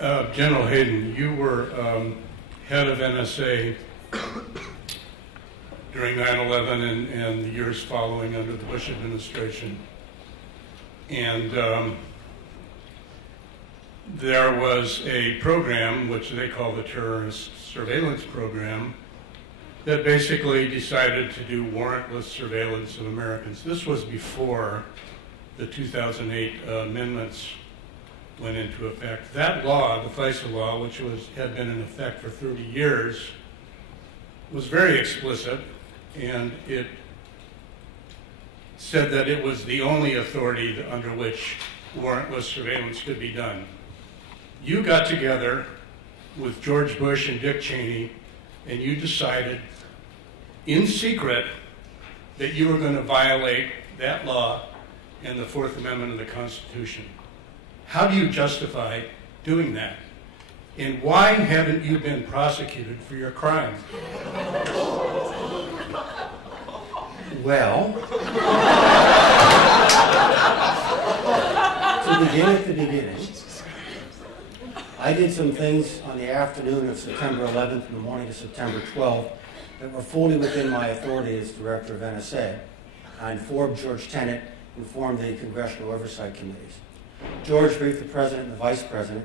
General Hayden, you were head of NSA during 9/11 and the years following under the Bush administration. And there was a program, which they call the Terrorist Surveillance Program, that basically decided to do warrantless surveillance of Americans. This was before the 2008 amendments went into effect. That law, the FISA law, which had been in effect for 30 years, was very explicit, and it said that it was the only authority under which warrantless surveillance could be done. You got together with George Bush and Dick Cheney, and you decided in secret that you were going to violate that law and the Fourth Amendment of the Constitution. How do you justify doing that? And why haven't you been prosecuted for your crime? Well, to begin at the beginning, I did some things on the afternoon of September 11th and the morning of September 12th that were fully within my authority as director of NSA. I informed George Tenet and formed the Congressional Oversight Committees. George briefed the President and the Vice President,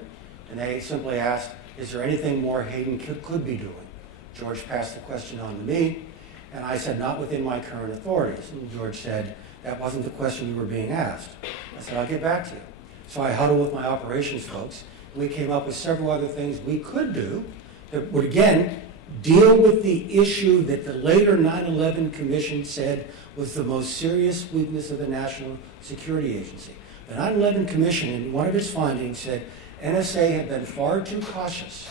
and they simply asked, is there anything more Hayden could be doing? George passed the question on to me, and I said, not within my current authorities. And George said, that wasn't the question you were being asked. I said, I'll get back to you. So I huddled with my operations folks, and we came up with several other things we could do that would, again, deal with the issue that the later 9/11 Commission said was the most serious weakness of the National Security Agency. The 9/11 Commission, in one of its findings, said NSA had been far too cautious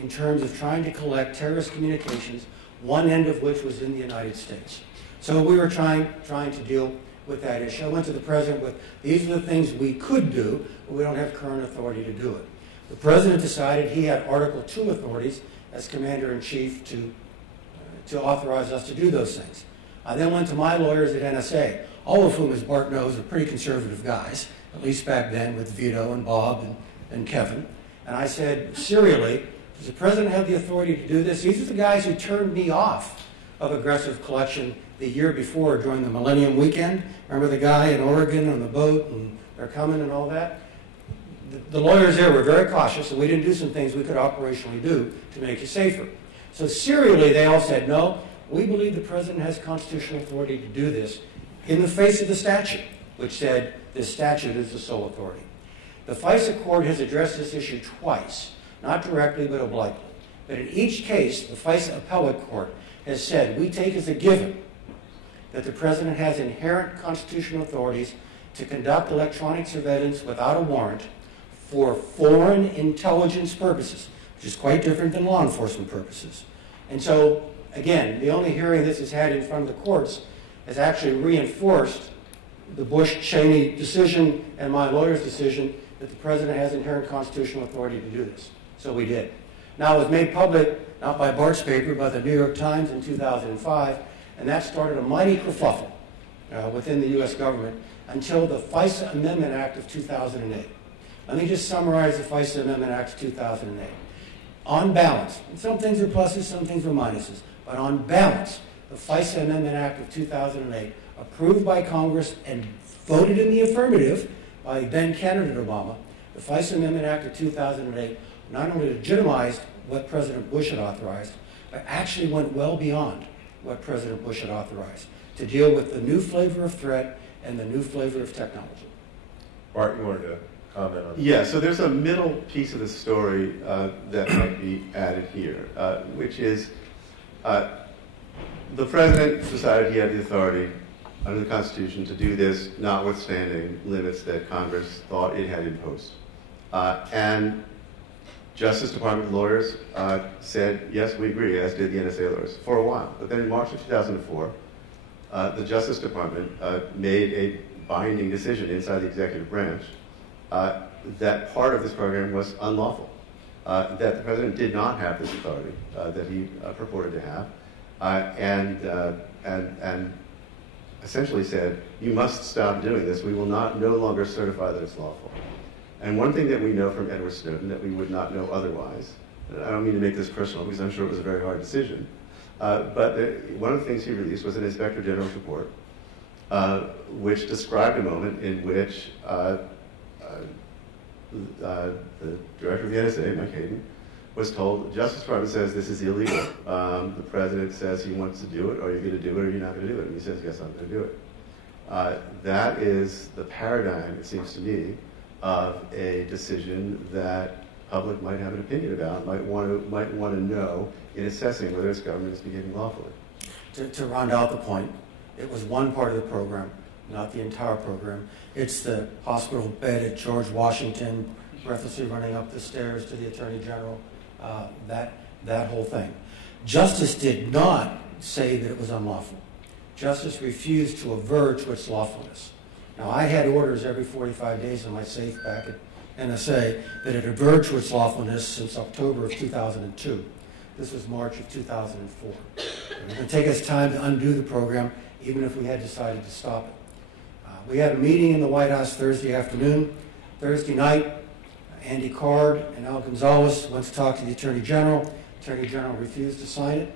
in terms of trying to collect terrorist communications, one end of which was in the United States. So we were trying to deal with that issue. I went to the President with, these are the things we could do, but we don't have current authority to do it. The President decided he had Article II authorities as Commander-in-Chief to authorize us to do those things. I then went to my lawyers at NSA, all of whom, as Bart knows, are pretty conservative guys, at least back then with Vito and Bob and Kevin. And I said, serially, does the President have the authority to do this? These are the guys who turned me off of aggressive collection the year before during the Millennium Weekend. Remember the guy in Oregon on the boat and they're coming and all that? The lawyers there were very cautious, and we didn't do some things we could operationally do to make you safer. So serially, they all said, no, we believe the President has constitutional authority to do this in the face of the statute, which said this statute is the sole authority. The FISA court has addressed this issue twice, not directly but obliquely. But in each case, the FISA appellate court has said, we take as a given that the President has inherent constitutional authorities to conduct electronic surveillance without a warrant for foreign intelligence purposes, which is quite different than law enforcement purposes. And so, again, the only hearing this has had in front of the courts has actually reinforced the Bush-Cheney decision and my lawyer's decision that the President has inherent constitutional authority to do this. So we did. Now, it was made public, not by Bart's paper, but the New York Times in 2005, and that started a mighty kerfuffle within the U.S. government until the FISA Amendment Act of 2008. Let me just summarize the FISA Amendment Act of 2008. On balance, and some things are pluses, some things are minuses, but on balance, the FISA Amendment Act of 2008, approved by Congress and voted in the affirmative by then candidate Obama, the FISA Amendment Act of 2008 not only legitimized what President Bush had authorized, but actually went well beyond what President Bush had authorized to deal with the new flavor of threat and the new flavor of technology. Bart, you wanted to comment on that? Yeah, so there's a middle piece of the story that might be added here, which is the President decided he had the authority under the Constitution to do this, notwithstanding limits that Congress thought it had imposed. And Justice Department lawyers said, yes, we agree, as did the NSA lawyers, for a while. But then in March of 2004, the Justice Department made a binding decision inside the executive branch that part of this program was unlawful, that the President did not have this authority that he purported to have, and essentially said, you must stop doing this. We will no longer certify that it's lawful. And one thing that we know from Edward Snowden that we would not know otherwise, and I don't mean to make this personal because I'm sure it was a very hard decision, but one of the things he released was an Inspector General's report, which described a moment in which the director of the NSA, Mike Hayden, was told, the Justice Department says this is illegal. The president says he wants to do it. Are you going to do it or are you not going to do it? And he says, yes, I'm going to do it. That is the paradigm, it seems to me, of a decision that public might have an opinion about, might want to know in assessing whether its government is behaving lawfully. To round out the point, it was one part of the program, not the entire program. It's the hospital bed at George Washington, breathlessly running up the stairs to the Attorney General, that whole thing. Justice did not say that it was unlawful. Justice refused to aver to its lawfulness. Now, I had orders every 45 days in my safe back at NSA that had averred to its lawfulness since October of 2002. This was March of 2004. It was going to take us time to undo the program, even if we had decided to stop it. We had a meeting in the White House Thursday afternoon. Thursday night, Andy Card and Al Gonzalez went to talk to the Attorney General. The Attorney General refused to sign it.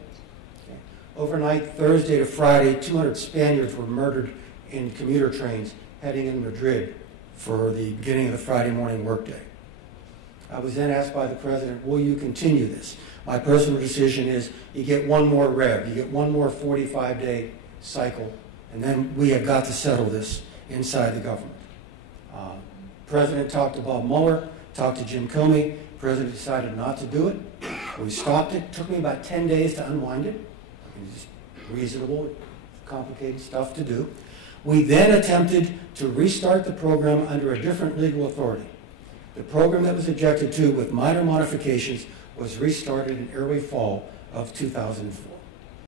Okay. Overnight, Thursday to Friday, 200 Spaniards were murdered in commuter trains heading in Madrid for the beginning of the Friday morning workday. I was then asked by the President, will you continue this? My personal decision is you get one more rev, you get one more 45-day cycle, and then we have got to settle this inside the government. President talked to Bob Mueller, talked to Jim Comey. President decided not to do it. We stopped it. It took me about 10 days to unwind it. It's reasonable, complicated stuff to do. We then attempted to restart the program under a different legal authority. The program that was objected to with minor modifications was restarted in early fall of 2004.